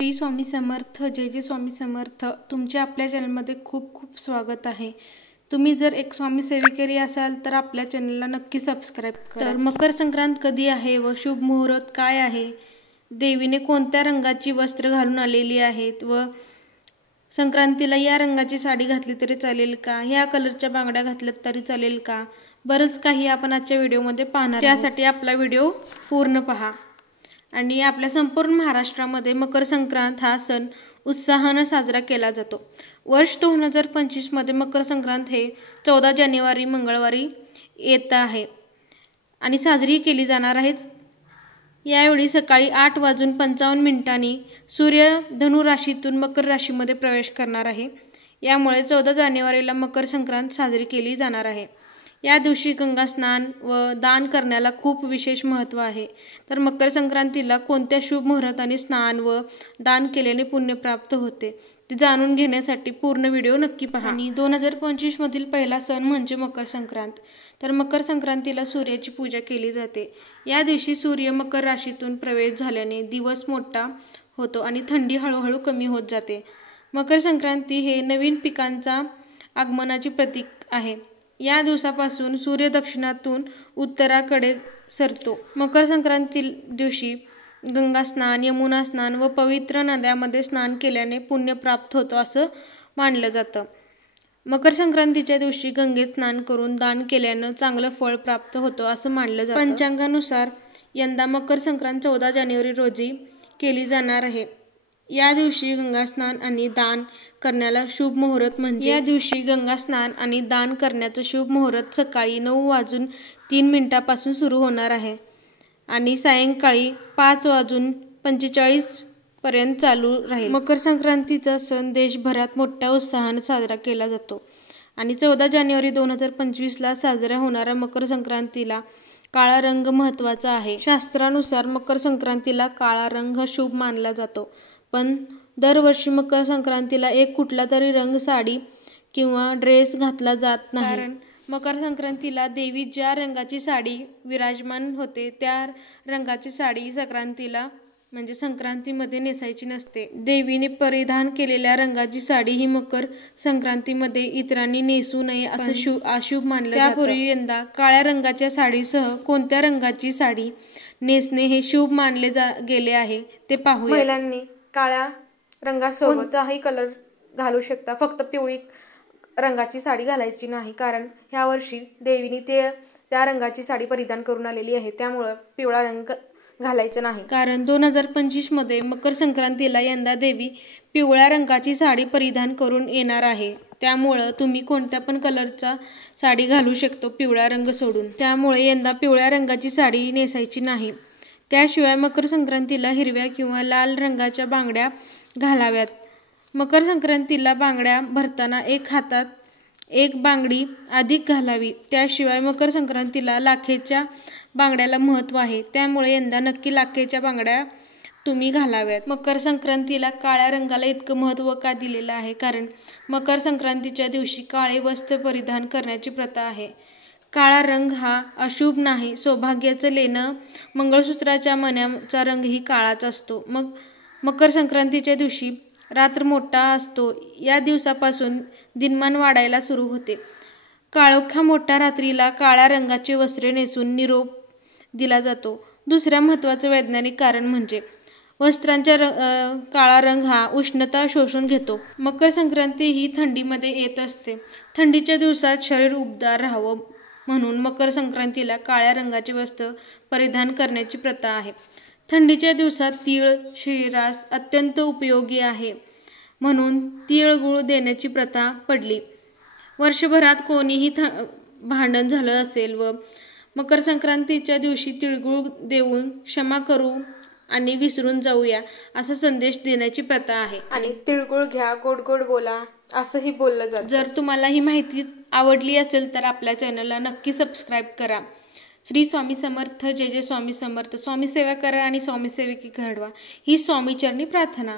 श्री स्वामी समर्थ. जय जय स्वामी समर्थ. तुमचे आपल्या चॅनलमध्ये खूप खूप स्वागत आहे. तुम्ही जर एक स्वामी सेविकेरी असाल तर आपल्या चॅनलला नक्की सबस्क्राईब करा. तर मकर संक्रांत कधी आहे व शुभ मुहूर्त काय आहे, देवीने कोणत्या रंगाची वस्त्र घालून आलेली आहेत व संक्रांतीला या रंगाची साडी घातली तरी चालेल का, ह्या कलरच्या बांगड्या घातल्या तरी चालेल का, बरंच काही आपण आजच्या व्हिडिओमध्ये पाहणार. त्यासाठी आपला व्हिडिओ पूर्ण पहा. आणि आपल्या संपूर्ण महाराष्ट्रामध्ये मकर संक्रांत हा सण उत्साहानं साजरा केला जातो. वर्ष 2025 मध्ये मकर संक्रांत हे 14 जानेवारी मंगळवारी येत आहे आणि साजरी केली जाणार आहे. यावेळी सकाळी 8:55 सूर्य धनु राशीतून मकर राशीमध्ये प्रवेश करणार आहे. यामुळे 14 जानेवारीला मकर संक्रांत साजरी केली जाणार आहे. या दिवशी गंगा स्नान व दान करण्याला खूप विशेष महत्त्व आहे. तर मकर संक्रांतीला कोणत्या शुभ मुहूर्ताने स्नान व दान केल्याने पुण्य प्राप्त होते ते जाणून घेण्यासाठी पूर्ण व्हिडिओ नक्की पहा. आणि 2025 मधील पहिला सण म्हणजे मकर संक्रांत. तर मकर संक्रांतीला सूर्याची पूजा केली जाते. या दिवशी सूर्य मकर राशीतून प्रवेश झाल्याने दिवस मोठा होतो आणि थंडी हळूहळू कमी होत जाते. मकर संक्रांती हे नवीन पिकांचा आगमनाचे प्रतीक आहे. या दिवसापासून सूर्य दक्षिणातून उत्तराकडे सरतो. मकर संक्रांती दिवशी गंगा स्नान, यमुना स्नान व पवित्र नद्यामध्ये स्नान केल्याने पुण्य प्राप्त होतं असं मानलं जातं. मकर संक्रांतीच्या दिवशी गंगेत स्नान करून दान केल्यानं चांगलं फळ प्राप्त होतं असं मानलं जातं. पंचांगानुसार यंदा मकर संक्रांत 14 जानेवारी रोजी केली जाणार आहे. या दिवशी गंगा स्नान आणि दान करण्याला शुभ मुहूर्त म्हणजे या दिवशी गंगा स्नान आणि दान करण्याचं शुभ मुहूर्त सकाळी 9:03 सुरू होणार आहे आणि सायंकाळी 5:45 पर्यंत चालू राहील. मकर संक्रांतीचा सण देशभरात मोठ्या उत्साहाने साजरा केला जातो आणि 14 जानेवारी 2025 साजरा होणाऱ्या मकर संक्रांतीला काळा रंग महत्त्वाचा आहे. शास्त्रानुसार मकर संक्रांतीला काळा रंग शुभ मानला जातो. पण दरवर्षी मकर संक्रांतीला एक कुठला तरी रंग साडी किंवा ड्रेस घातला जात नाही. कारण मकर संक्रांतीला देवी ज्या रंगाची साडी विराजमान होते त्या रंगाची साडी संक्रांतीमध्ये नेसायची नसते. देवीने परिधान केलेल्या रंगाची साडी ही मकर संक्रांतीमध्ये इतरांनी नेसू नये असं अशुभ मानलं जातं. त्यापूर्वी यंदा काळ्या रंगाच्या साडीसह कोणत्या रंगाची साडी नेसणे हे शुभ मानले गेले आहे ते पाहूया. महिलांनी काळ्या रंगासोबत कोणताही कलर घालू शकता, फक्त पिवळी रंगाची साडी घालायची नाही. कारण ह्या वर्षी देवीने त्या रंगाची साडी परिधान करून आलेली आहे, त्यामुळं पिवळा रंग घालायचा नाही. कारण 2025 मध्ये मकर संक्रांतीला यंदा देवी पिवळ्या रंगाची साडी परिधान करून येणार आहे. त्यामुळं तुम्ही कोणत्या पण कलरचा साडी घालू शकतो पिवळा रंग सोडून. त्यामुळे यंदा पिवळ्या रंगाची साडी नेसायची नाही. त्याशिवाय मकर संक्रांतीला हिरव्या किंवा लाल रंगाच्या बांगड्या घालाव्यात. मकर संक्रांतीला बांगड्या भरताना एक हातात एक बांगडी अधिक घालावी. त्याशिवाय मकर संक्रांतीला लाखेच्या बांगड्याला महत्त्व आहे, त्यामुळे यंदा नक्की लाखेच्या बांगड्या तुम्ही घालाव्यात. मकर संक्रांतीला काळ्या रंगाला इतकं महत्त्व का दिलेलं आहे, कारण मकर संक्रांतीच्या दिवशी काळे वस्त्र परिधान करण्याची प्रथा आहे. काळा रंग हा अशुभ नाही, सौभाग्याचं लेणं. मंगळसूत्राच्या मण्याचा रंगही काळाच असतो. मग मकर संक्रांतीच्या दिवशी रात्र मोठा असतो. या दिवसापासून दिनमान वाढायला सुरू होते. काळोख्या मोठ्या रात्रीला काळ्या रंगाचे वस्त्रे नेसून निरोप दिला जातो. दुसऱ्या महत्त्वाचं वैज्ञानिक कारण म्हणजे वस्त्रांच्या काळा रंग हा उष्णता शोषून घेतो. मकर संक्रांती ही थंडीमध्ये येत असते. थंडीच्या दिवसात शरीर उबदार राहावं म्हणून मकर संक्रांतीला काळ्या रंगाचे वस्त्र परिधान करण्याची प्रथा आहे. थंडीच्या दिवसात तीळ, शिरास अत्यंत उपयोगी आहे म्हणून तिळगुळ देण्याची प्रथा पडली. वर्षभरात कोणीही भांडण झालं असेल व मकर संक्रांतीच्या दिवशी तिळगुळ देऊन क्षमा करू आणि विसरून जाऊया असा संदेश देण्याची प्रथा आहे. आणि तिळगुळ घ्या, गोड गोड बोला असंही बोललं जातं. जर तुम्हाला ही माहिती आवडली असेल तर आपल्या चॅनलला नक्की सबस्क्राईब करा. श्री स्वामी समर्थ. जय जय स्वामी समर्थ. स्वामी सेवा करा आणि स्वामी सेवकी घडवा ही स्वामीचरणी प्रार्थना.